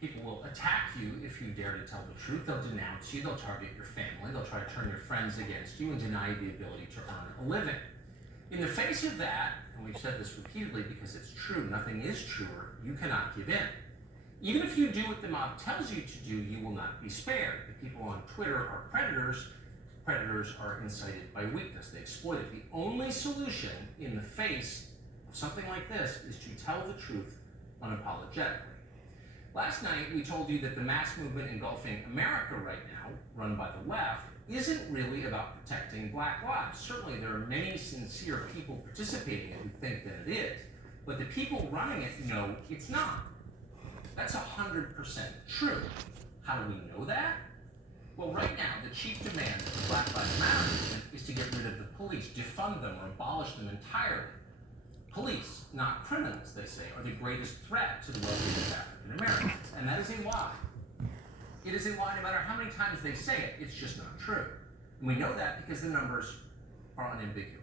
People will attack you if you dare to tell the truth. They'll denounce you. They'll target your family. They'll try to turn your friends against you and deny you the ability to earn a living. In the face of that, and we've said this repeatedly because it's true, nothing is truer, you cannot give in. Even if you do what the mob tells you to do, you will not be spared. The people on Twitter are predators. Predators are incited by weakness. They exploit it. The only solution in the face of something like this is to tell the truth unapologetically. Last night, we told you that the mass movement engulfing America right now, run by the left, isn't really about protecting Black lives. Certainly, there are many sincere people participating in it who think that it is. But the people running it know it's not. That's 100% true. How do we know that? Well, right now, the chief demand of the Black Lives Matter movement is to get rid of the police, defund them, or abolish them entirely. Police, not criminals, they say, are the greatest threat to the well-being of African Americans, and that is a lie. It is a lie no matter how many times they say it, it's just not true. And we know that because the numbers are unambiguous.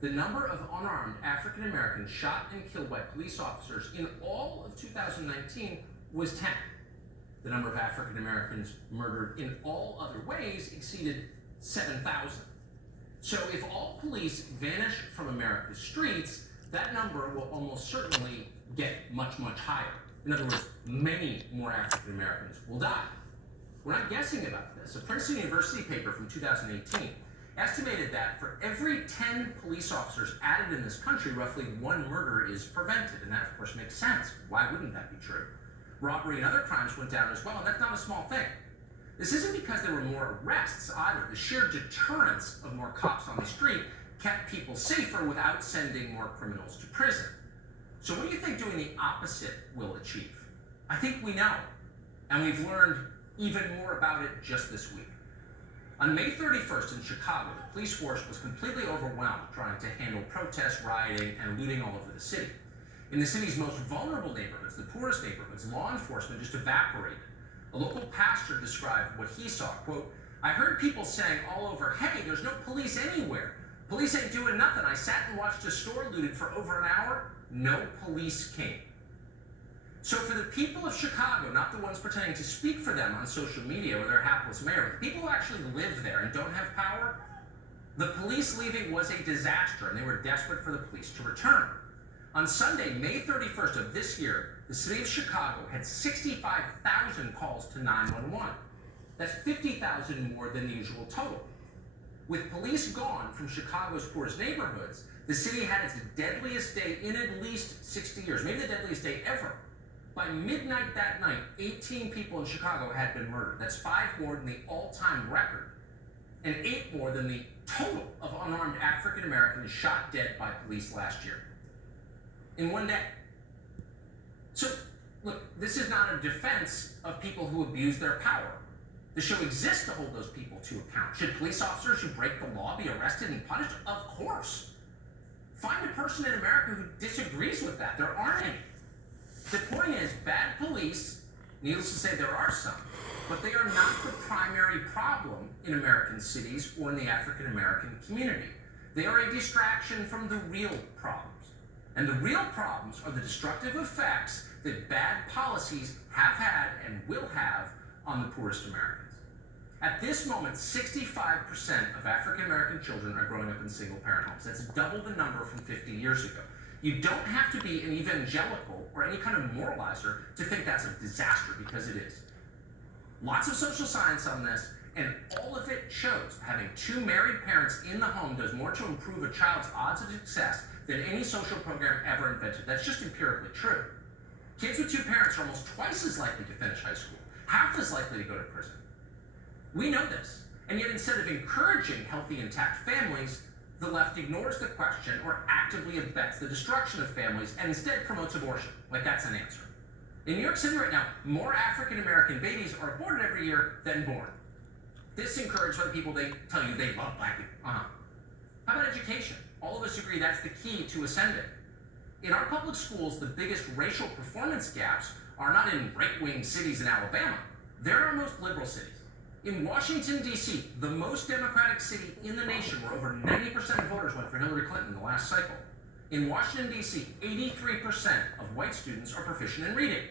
The number of unarmed African Americans shot and killed by police officers in all of 2019 was 10. The number of African Americans murdered in all other ways exceeded 7,000. So if all police vanish from America's streets, that number will almost certainly get much, much higher. In other words, many more African Americans will die. We're not guessing about this. A Princeton University paper from 2018 estimated that for every 10 police officers added in this country, roughly one murder is prevented. And that, of course, makes sense. Why wouldn't that be true? Robbery and other crimes went down as well, and that's not a small thing. This isn't because there were more arrests either. The sheer deterrence of more cops on the street kept people safer without sending more criminals to prison. So what do you think doing the opposite will achieve? I think we know, and we've learned even more about it just this week. On May 31st in Chicago, the police force was completely overwhelmed trying to handle protests, rioting, and looting all over the city. In the city's most vulnerable neighborhoods, the poorest neighborhoods, law enforcement just evaporated. A local pastor described what he saw, quote, "I heard people saying all over, hey, there's no police anywhere. Police ain't doing nothing. I sat and watched a store looted for over an hour. No police came." So for the people of Chicago, not the ones pretending to speak for them on social media or their hapless mayor, the people who actually live there and don't have power, the police leaving was a disaster, and they were desperate for the police to return. On Sunday, May 31st of this year, the city of Chicago had 65,000 calls to 911. That's 50,000 more than the usual total. With police gone from Chicago's poorest neighborhoods, the city had its deadliest day in at least 60 years, maybe the deadliest day ever. By midnight that night, 18 people in Chicago had been murdered. That's 5 more than the all-time record, and 8 more than the total of unarmed African Americans shot dead by police last year. In one day. So, look, this is not a defense of people who abuse their power. The show exists to hold those people to account. Should police officers who break the law be arrested and punished? Of course. Find a person in America who disagrees with that. There aren't any. The point is, bad police, needless to say there are some, but they are not the primary problem in American cities or in the African American community. They are a distraction from the real problems. And the real problems are the destructive effects that bad policies have had and will have on the poorest Americans. At this moment, 65% of African American children are growing up in single-parent homes. That's double the number from 50 years ago. You don't have to be an evangelical or any kind of moralizer to think that's a disaster, because it is. Lots of social science on this, and all of it shows having 2 married parents in the home does more to improve a child's odds of success than any social program ever invented. That's just empirically true. Kids with 2 parents are almost twice as likely to finish high school, half as likely to go to prison. We know this, and yet instead of encouraging healthy, intact families, the left ignores the question or actively abets the destruction of families and instead promotes abortion, like that's an answer. In New York City right now, more African American babies are aborted every year than born. This encouraged by the people they tell you they love black people. How about education? All of us agree that's the key to ascending. In our public schools, the biggest racial performance gaps are not in right-wing cities in Alabama. They're our most liberal cities. In Washington, D.C., the most Democratic city in the nation, where over 90% of voters went for Hillary Clinton in the last cycle. In Washington, D.C., 83% of white students are proficient in reading.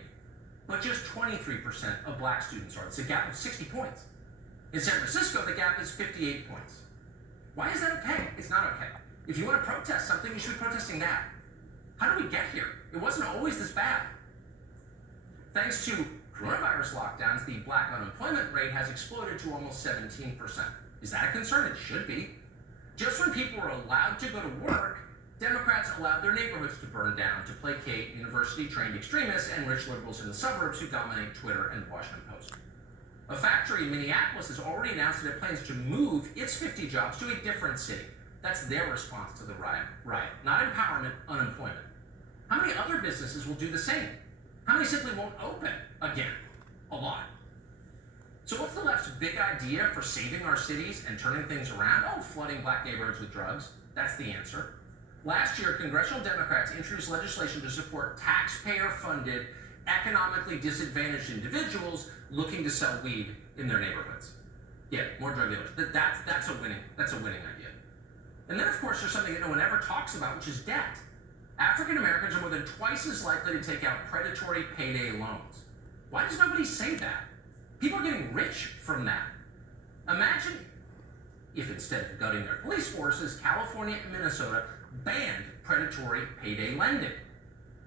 but just 23% of black students are. It's a gap of 60 points. In San Francisco, the gap is 58 points. Why is that okay? It's not okay. If you want to protest something, you should be protesting that. How did we get here? It wasn't always this bad. Thanks to coronavirus lockdowns, the black unemployment rate has exploded to almost 17%. Is that a concern? It should be. Just when people were allowed to go to work, Democrats allowed their neighborhoods to burn down to placate university-trained extremists and rich liberals in the suburbs who dominate Twitter and the Washington Post. A factory in Minneapolis has already announced that it plans to move its 50 jobs to a different city. That's their response to the riot. Not empowerment, unemployment. How many other businesses will do the same? How many simply won't open again? A lot. So what's the left's big idea for saving our cities and turning things around? Oh, flooding black neighborhoods with drugs. That's the answer. Last year, congressional Democrats introduced legislation to support taxpayer-funded, economically disadvantaged individuals looking to sell weed in their neighborhoods. Yeah, more drug dealers. That's a winning idea. And then, of course, there's something that no one ever talks about, which is debt. African Americans are more than twice as likely to take out predatory payday loans. Why does nobody say that? People are getting rich from that. Imagine if instead of gutting their police forces, California and Minnesota banned predatory payday lending.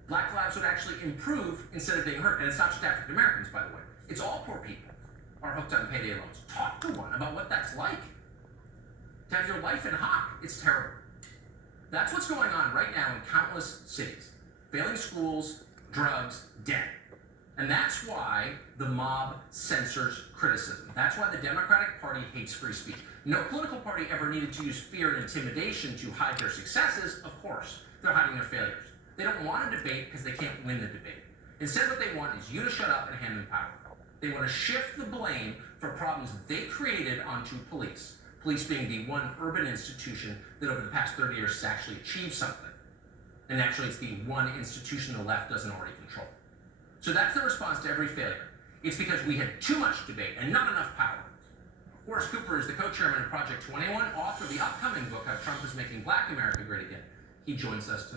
Black lives would actually improve instead of being hurt. And it's not just African Americans, by the way. It's all poor people are hooked on payday loans. Talk to one about what that's like. To have your life in hock, it's terrible. That's what's going on right now in countless cities. Failing schools, drugs, debt. And that's why the mob censors criticism. That's why the Democratic Party hates free speech. No political party ever needed to use fear and intimidation to hide their successes. Of course, they're hiding their failures. They don't want a debate because they can't win the debate. Instead, what they want is you to shut up and hand them power. They want to shift the blame for problems they created onto police. Police being the one urban institution that over the past 30 years has actually achieved something. And actually, it's the one institution the left doesn't already control. So that's the response to every failure. It's because we had too much debate and not enough power. Horace Cooper is the co-chairman of Project 21, author of the upcoming book, How Trump is Making Black America Great Again. He joins us tonight.